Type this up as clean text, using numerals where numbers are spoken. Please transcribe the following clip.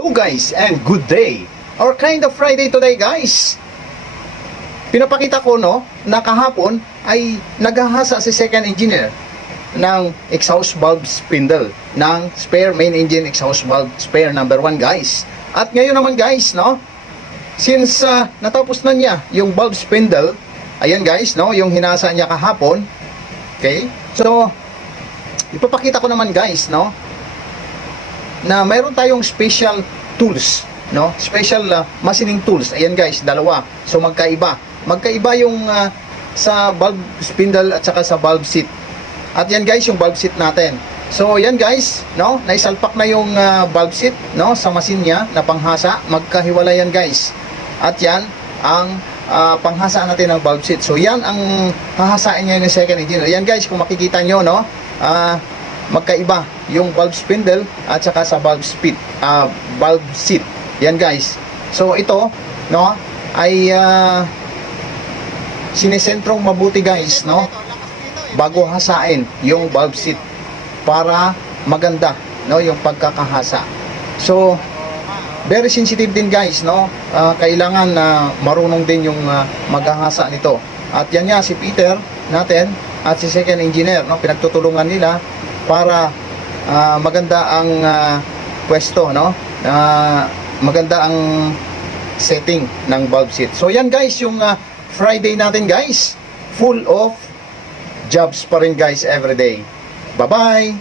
Hello guys and good day or kind of Friday today guys. Pinapakita ko na kahapon ay naghahasa si second engineer ng exhaust valve spindle ng spare main engine exhaust valve spare number 1 guys. At ngayon naman guys since natapos na niya yung valve spindle, ayan guys yung hinasa niya kahapon. Okay? So ipapakita ko naman guys na mayroon tayong special tools, special machining tools. Ayan guys, dalawa. So magkaiba yung sa valve spindle at saka sa valve seat. At yan guys yung valve seat natin. So yan guys, naisalpak na yung valve seat sa machine niya na panghasa. Magkahiwalay yan guys. At yan ang panghasa natin ng valve seat. So yan ang hahasain ngayon ng second engineer. Yan guys, kung makikita nyo magkaiba yung valve spindle at saka sa valve seat. Yan guys. So ito ay sinisentrong mabuti guys bago hasain yung valve seat para maganda yung pagkakahasa. So very sensitive din guys kailangan na marunong din yung maghahasa nito. At yan nga si Peter natin at si second engineer pinagtutulungan nila para maganda ang pwesto maganda ang setting ng valve seat. So yan guys yung Friday natin guys, full of jobs pa rin guys everyday. Bye bye.